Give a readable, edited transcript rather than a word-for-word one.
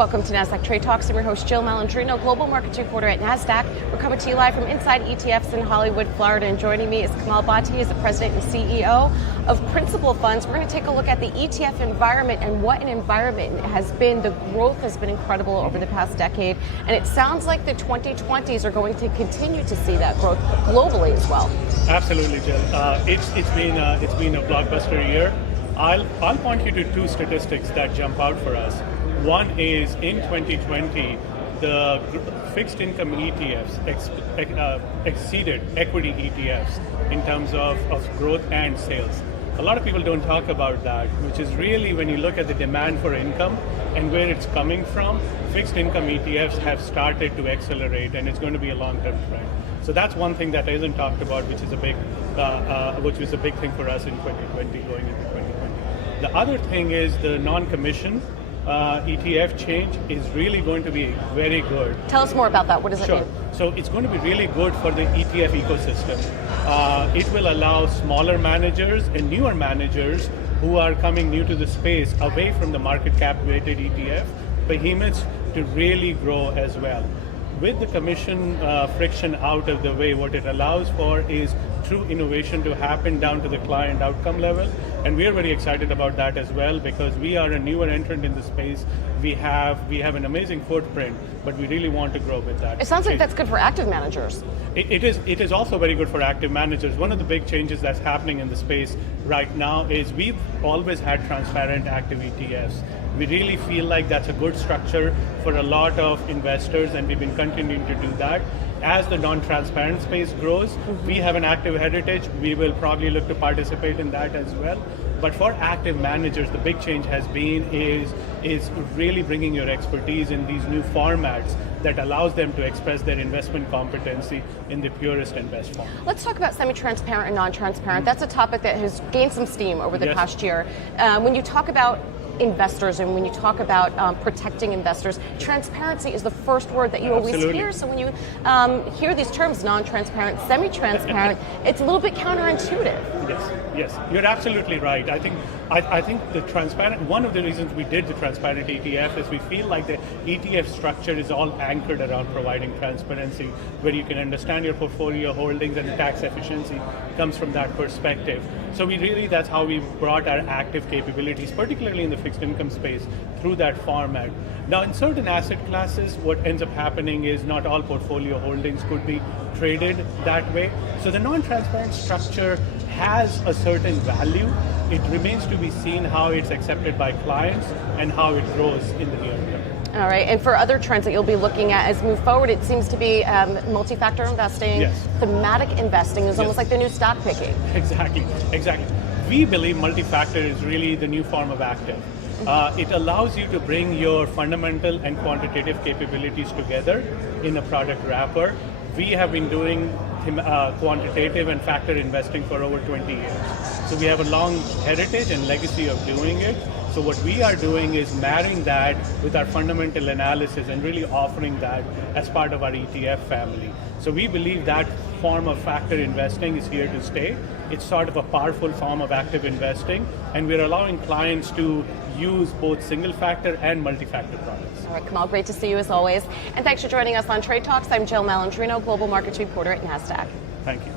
Welcome to Nasdaq Trade Talks. I'm your host, Jill Malandrino, Global Markets Reporter at Nasdaq. We're coming to you live from Inside ETFs in Hollywood, Florida. And joining me is Kamal Bhatia, he's the President and CEO of Principal Funds. We're going to take a look at the ETF environment and what an environment it has been. The growth has been incredible over the past decade. And it sounds like the 2020s are going to continue to see that growth globally as well. Absolutely, Jill. It's been a blockbuster year. I'll point you to two statistics that jump out for us. One is in 2020, the fixed income ETFs exceeded equity ETFs in terms of growth and sales. A lot of people don't talk about that, which is really when you look at the demand for income and where it's coming from, fixed income ETFs have started to accelerate, and it's going to be a long-term trend. So that's one thing that isn't talked about, which is a big thing for us in 2020 going into 2020. The other thing is the non-commission ETF change is really going to be very good. Tell us more about that. What does it mean? So it's going to be really good for the ETF ecosystem. It will allow smaller managers and newer managers who are coming new to the space away from the market cap weighted ETF behemoths to really grow as well. With the commission friction out of the way, what it allows for is true innovation to happen down to the client outcome level. And we are very excited about that as well, because we are a newer entrant in the space. We have an amazing footprint, but we really want to grow with that. It sounds like that's good for active managers. It is also very good for active managers. One of the big changes that's happening in the space right now is we've always had transparent active ETFs. We really feel like that's a good structure for a lot of investors, and we've been continuing to do that. As the non-transparent space grows, we have an active heritage. We will probably look to participate in that as well. But for active managers, the big change has been is really bringing your expertise in these new formats that allows them to express their investment competency in the purest and best form. Let's talk about semi-transparent and non-transparent. That's a topic that has gained some steam over the past year. When you talk about investors and when you talk about protecting investors, transparency is the first word that you always hear. So when you hear these terms, non-transparent, semi-transparent, it's a little bit counterintuitive. Yes, you're absolutely right. I think the transparent, one of the reasons we did the transparent ETF is we feel like the ETF structure is all anchored around providing transparency, where you can understand your portfolio holdings, and the tax efficiency comes from that perspective. So that's how we brought our active capabilities, particularly in the fixed income space, through that format. Now, in certain asset classes, what ends up happening is not all portfolio holdings could be traded that way. So the non-transparent structure has a certain value. It remains to be seen how it's accepted by clients and how it grows in the near term. All right, and for other trends that you'll be looking at as we move forward, it seems to be multi-factor investing, thematic investing is almost like the new stock picking. Exactly. We believe multi-factor is really the new form of active. It allows you to bring your fundamental and quantitative capabilities together in a product wrapper. We have been doing quantitative and factor investing for over 20 years. So we have a long heritage and legacy of doing it. So what we are doing is marrying that with our fundamental analysis and really offering that as part of our ETF family. So we believe that form of factor investing is here to stay. It's sort of a powerful form of active investing, and we're allowing clients to use both single factor and multi-factor products. All right, Kamal, great to see you as always. And thanks for joining us on Trade Talks. I'm Jill Malandrino, Global Markets Reporter at Nasdaq. Thank you.